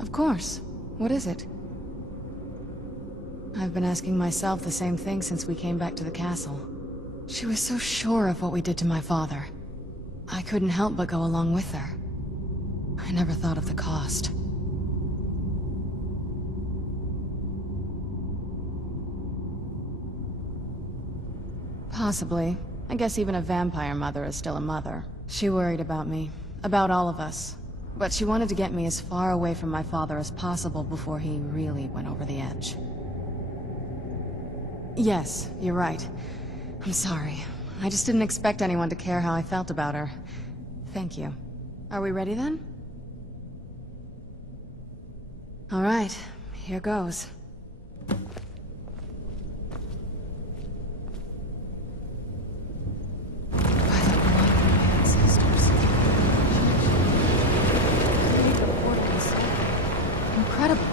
Of course. What is it? I've been asking myself the same thing since we came back to the castle. She was so sure of what we did to my father. I couldn't help but go along with her. I never thought of the cost. Possibly. I guess even a vampire mother is still a mother. She worried about me. About all of us. But she wanted to get me as far away from my father as possible before he really went over the edge. Yes, you're right. I'm sorry. I just didn't expect anyone to care how I felt about her. Thank you. Are we ready then? All right, here goes. Incredible.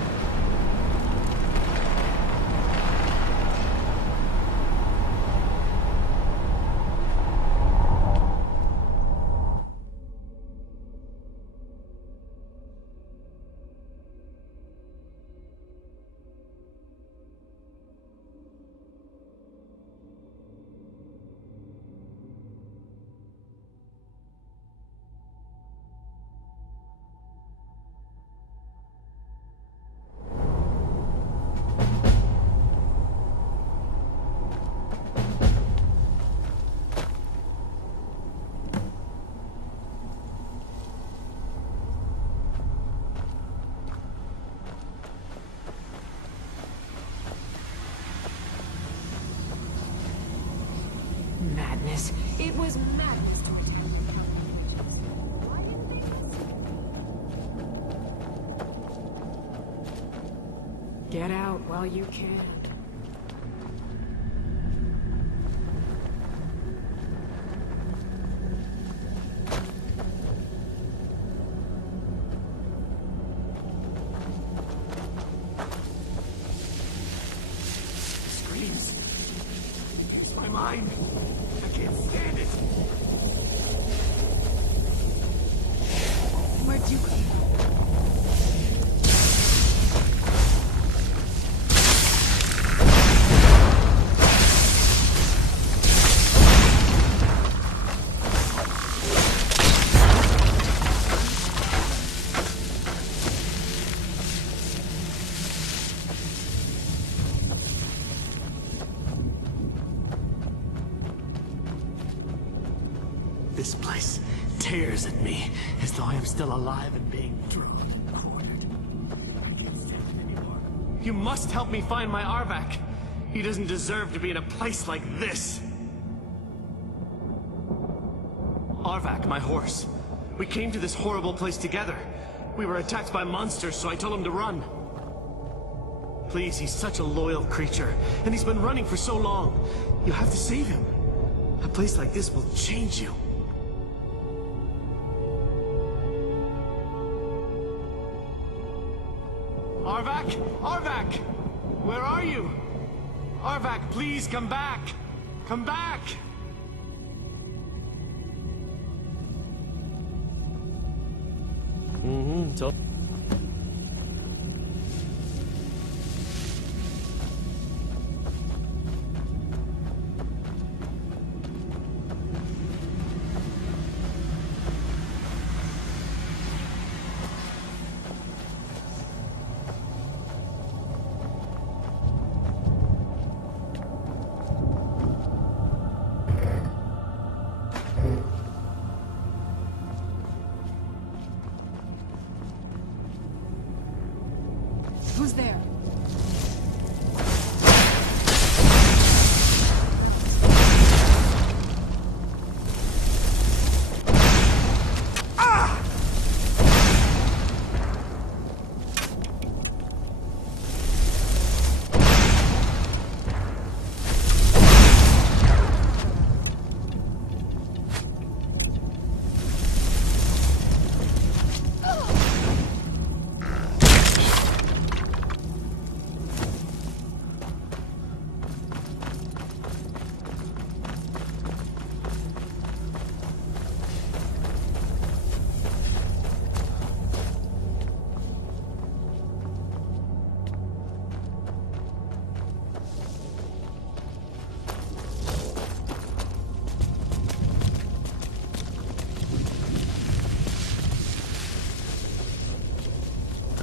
Madness. It was madness to attack. Why didn't they listen? Get out while you can. Screams. Use my mind. I can't stand it. Where'd you come from? This place tears at me as though I am still alive and being drugged and cornered. I can't stand it anymore. You must help me find my Arvak. He doesn't deserve to be in a place like this. Arvak, my horse. We came to this horrible place together. We were attacked by monsters, so I told him to run. Please, he's such a loyal creature, and he's been running for so long. You have to save him. A place like this will change you. Arvak! Arvak! Where are you? Arvak, please come back! Come back!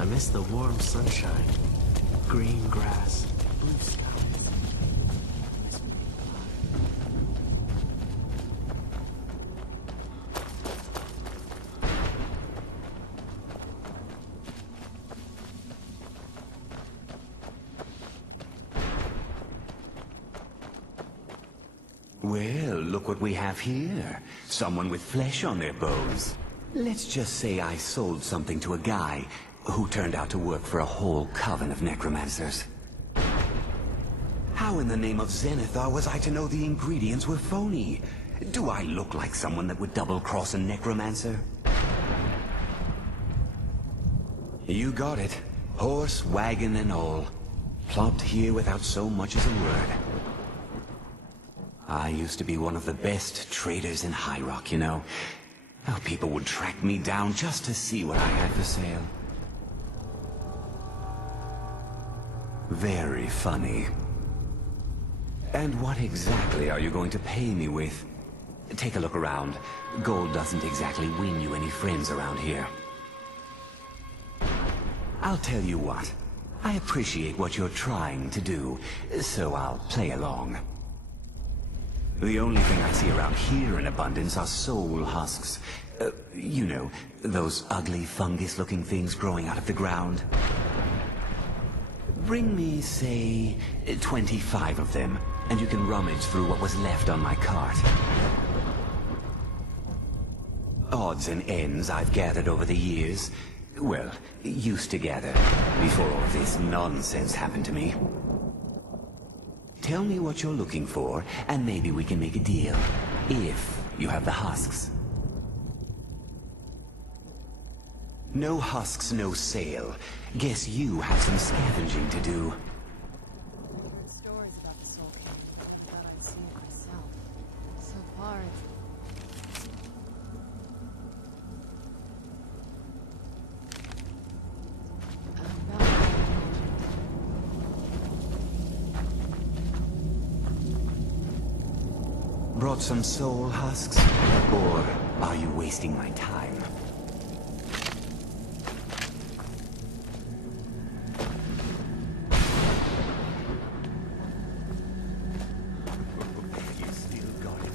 I miss the warm sunshine, green grass, blue skies. Well, look what we have here. Someone with flesh on their bones. Let's just say I sold something to a guy who turned out to work for a whole coven of necromancers. How in the name of Zenithar was I to know the ingredients were phony? Do I look like someone that would double-cross a necromancer? You got it. Horse, wagon, and all. Plopped here without so much as a word. I used to be one of the best traders in High Rock, you know. How people would track me down just to see what I had for sale. Very funny. And what exactly are you going to pay me with? Take a look around. Gold doesn't exactly win you any friends around here. I'll tell you what. I appreciate what you're trying to do, so I'll play along. The only thing I see around here in abundance are soul husks. You know, those ugly fungus-looking things growing out of the ground. Bring me, say, 25 of them, and you can rummage through what was left on my cart. Odds and ends I've gathered over the years. Well, used to gather, before all this nonsense happened to me. Tell me what you're looking for, and maybe we can make a deal. If you have the husks. No husks, no sale. Guess you have some scavenging to do. Heard stories about the Soul King. Thought I'd seen it myself. So far, Brought some soul husks? Or are you wasting my time? You still got it.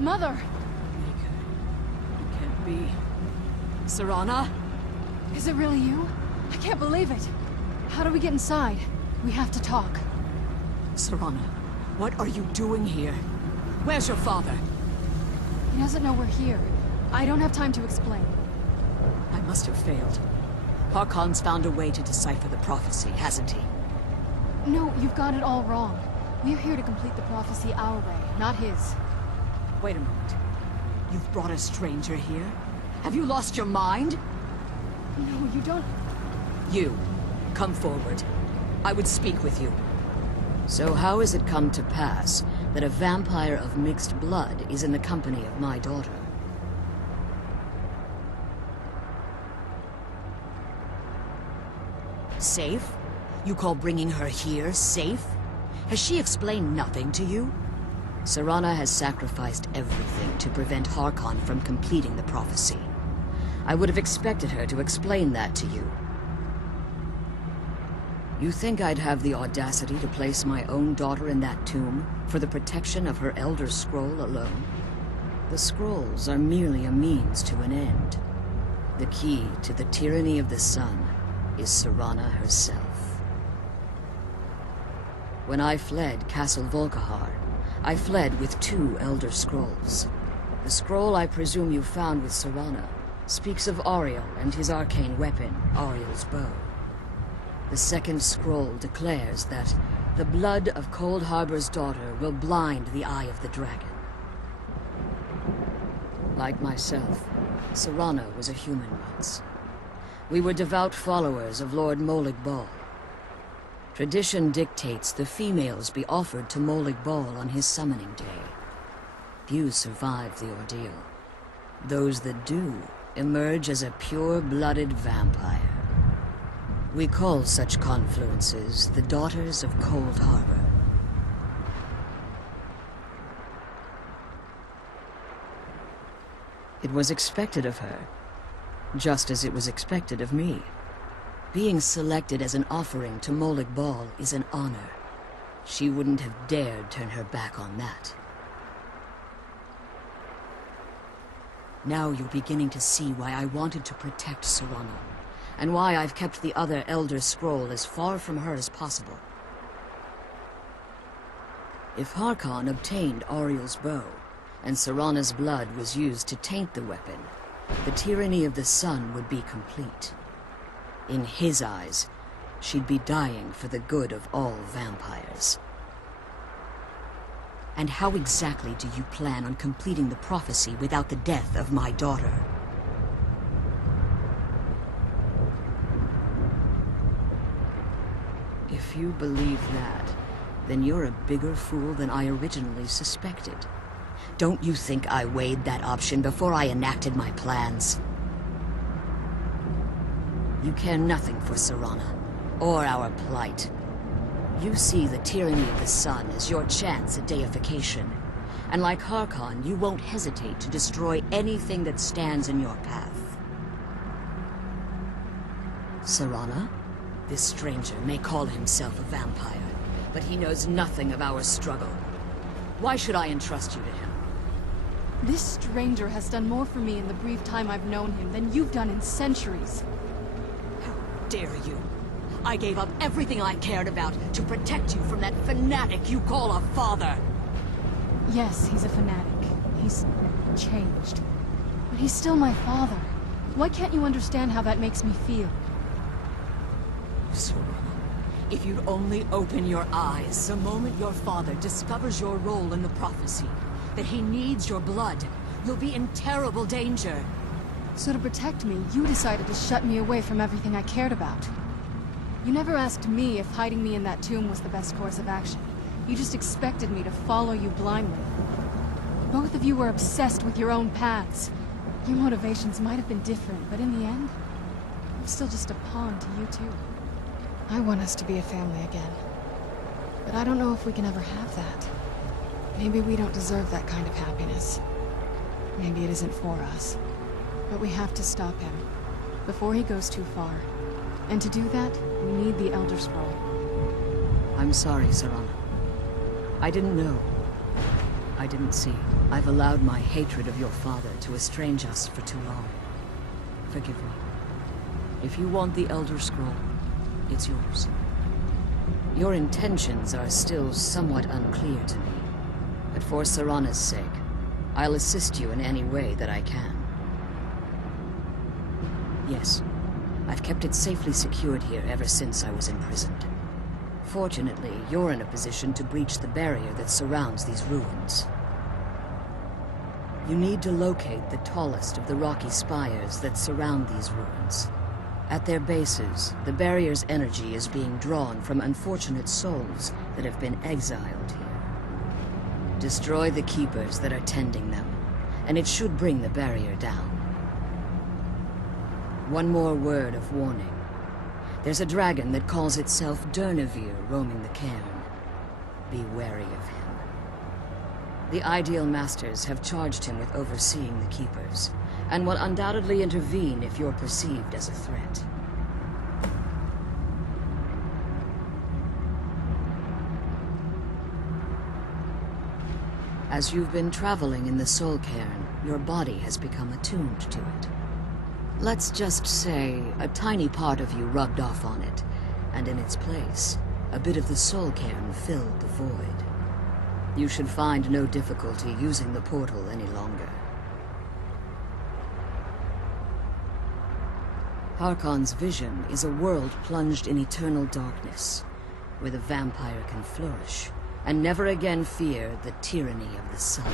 Mother! It can't be. Serana? Is it really you? I can't believe it. How do we get inside? We have to talk. Serana, what are you doing here? Where's your father? He doesn't know we're here. I don't have time to explain. I must have failed. Harkon's found a way to decipher the prophecy, hasn't he? No, you've got it all wrong. We're here to complete the prophecy our way, not his. Wait a moment. You've brought a stranger here? Have you lost your mind? No, you don't... You, come forward. I would speak with you. So how has it come to pass that a vampire of mixed blood is in the company of my daughter? Safe? You call bringing her here safe? Has she explained nothing to you? Serana has sacrificed everything to prevent Harkon from completing the prophecy. I would have expected her to explain that to you. You think I'd have the audacity to place my own daughter in that tomb for the protection of her Elder Scroll alone? The scrolls are merely a means to an end. The key to the tyranny of the sun is Serana herself. When I fled Castle Volkihar, I fled with 2 Elder Scrolls. The scroll I presume you found with Serana speaks of Auriel and his arcane weapon, Auriel's bow. The second scroll declares that the blood of Cold Harbor's daughter will blind the eye of the dragon. Like myself, Serana was a human once. We were devout followers of Lord Molig Bal. Tradition dictates the females be offered to Molig Bal on his summoning day. Few survive the ordeal. Those that do emerge as a pure-blooded vampire. We call such confluences the Daughters of Cold Harbor. It was expected of her, just as it was expected of me. Being selected as an offering to Molig Bal is an honor. She wouldn't have dared turn her back on that. Now you're beginning to see why I wanted to protect Serana, and why I've kept the other Elder Scroll as far from her as possible. If Harkon obtained Auriel's bow, and Serana's blood was used to taint the weapon, the tyranny of the sun would be complete. In his eyes, she'd be dying for the good of all vampires. And how exactly do you plan on completing the prophecy without the death of my daughter? If you believe that, then you're a bigger fool than I originally suspected. Don't you think I weighed that option before I enacted my plans? You care nothing for Serana, or our plight. You see the tyranny of the sun as your chance at deification. And like Harkon, you won't hesitate to destroy anything that stands in your path. Serana? This stranger may call himself a vampire, but he knows nothing of our struggle. Why should I entrust you to him? This stranger has done more for me in the brief time I've known him than you've done in centuries. How dare you? I gave up everything I cared about to protect you from that fanatic you call a father. Yes, he's a fanatic. He's changed. But he's still my father. Why can't you understand how that makes me feel? Serana, if you'd only open your eyes the moment your father discovers your role in the prophecy, that he needs your blood, you'll be in terrible danger. So to protect me, you decided to shut me away from everything I cared about. You never asked me if hiding me in that tomb was the best course of action. You just expected me to follow you blindly. Both of you were obsessed with your own paths. Your motivations might have been different, but in the end, I'm still just a pawn to you two. I want us to be a family again. But I don't know if we can ever have that. Maybe we don't deserve that kind of happiness. Maybe it isn't for us. But we have to stop him, before he goes too far. And to do that, we need the Elder Scroll. I'm sorry, Serana. I didn't know. I didn't see. I've allowed my hatred of your father to estrange us for too long. Forgive me. If you want the Elder Scroll, it's yours. Your intentions are still somewhat unclear to me, but for Serana's sake, I'll assist you in any way that I can. Yes, I've kept it safely secured here ever since I was imprisoned. Fortunately, you're in a position to breach the barrier that surrounds these ruins. You need to locate the tallest of the rocky spires that surround these ruins. At their bases, the barrier's energy is being drawn from unfortunate souls that have been exiled here. Destroy the keepers that are tending them, and it should bring the barrier down. One more word of warning. There's a dragon that calls itself Durnevere roaming the cairn. Be wary of him. The Ideal Masters have charged him with overseeing the Keepers, and will undoubtedly intervene if you're perceived as a threat. As you've been traveling in the Soul Cairn, your body has become attuned to it. Let's just say a tiny part of you rubbed off on it, and in its place, a bit of the Soul Cairn filled the void. You should find no difficulty using the portal any longer. Harkon's vision is a world plunged in eternal darkness, where the vampire can flourish, and never again fear the tyranny of the sun.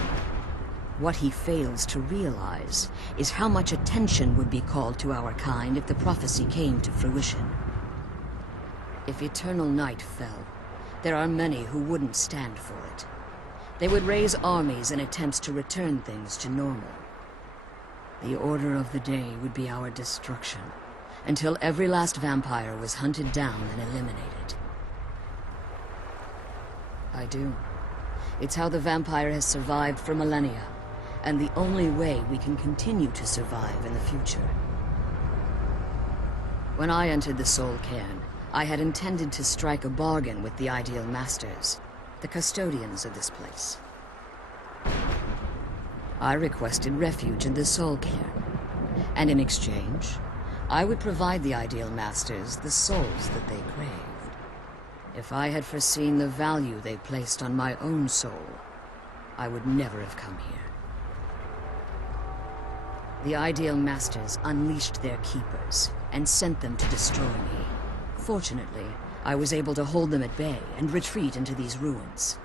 What he fails to realize is how much attention would be called to our kind if the prophecy came to fruition. If eternal night fell, there are many who wouldn't stand for it. They would raise armies in attempts to return things to normal. The order of the day would be our destruction, until every last vampire was hunted down and eliminated. I do. It's how the vampire has survived for millennia, and the only way we can continue to survive in the future. When I entered the Soul Cairn, I had intended to strike a bargain with the Ideal Masters, the custodians of this place. I requested refuge in the Soul Cairn, and in exchange, I would provide the Ideal Masters the souls that they craved. If I had foreseen the value they placed on my own soul, I would never have come here. The Ideal Masters unleashed their Keepers and sent them to destroy me. Fortunately, I was able to hold them at bay and retreat into these ruins.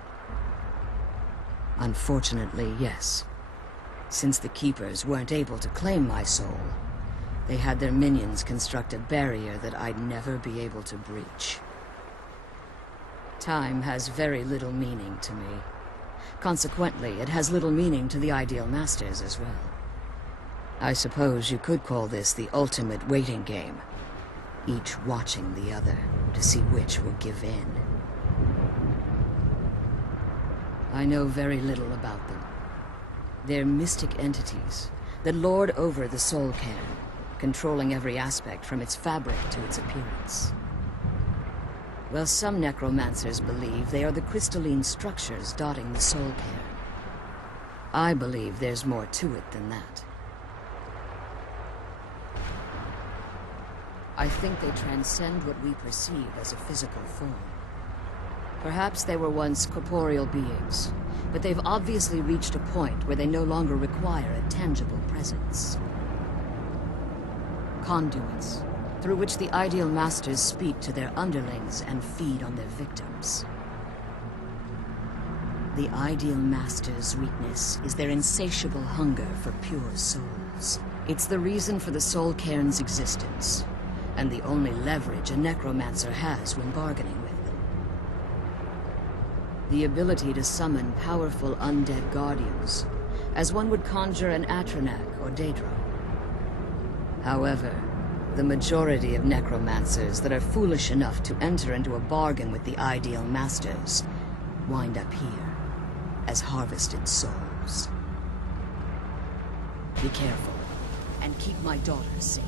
Unfortunately, yes. Since the Keepers weren't able to claim my soul, they had their minions construct a barrier that I'd never be able to breach. Time has very little meaning to me. Consequently, it has little meaning to the Ideal Masters as well. I suppose you could call this the ultimate waiting game, each watching the other to see which will give in. I know very little about them. They're mystic entities that lord over the Soul Cairn, controlling every aspect from its fabric to its appearance. While some necromancers believe they are the crystalline structures dotting the Soul Cairn, I believe there's more to it than that. I think they transcend what we perceive as a physical form. Perhaps they were once corporeal beings, but they've obviously reached a point where they no longer require a tangible presence. Conduits, through which the Ideal Masters speak to their underlings and feed on their victims. The Ideal Masters' weakness is their insatiable hunger for pure souls. It's the reason for the Soul Cairn's existence, and the only leverage a necromancer has when bargaining with them. The ability to summon powerful undead guardians, as one would conjure an Atronak or Daedra. However, the majority of necromancers that are foolish enough to enter into a bargain with the Ideal Masters wind up here as harvested souls. Be careful, and keep my daughter safe.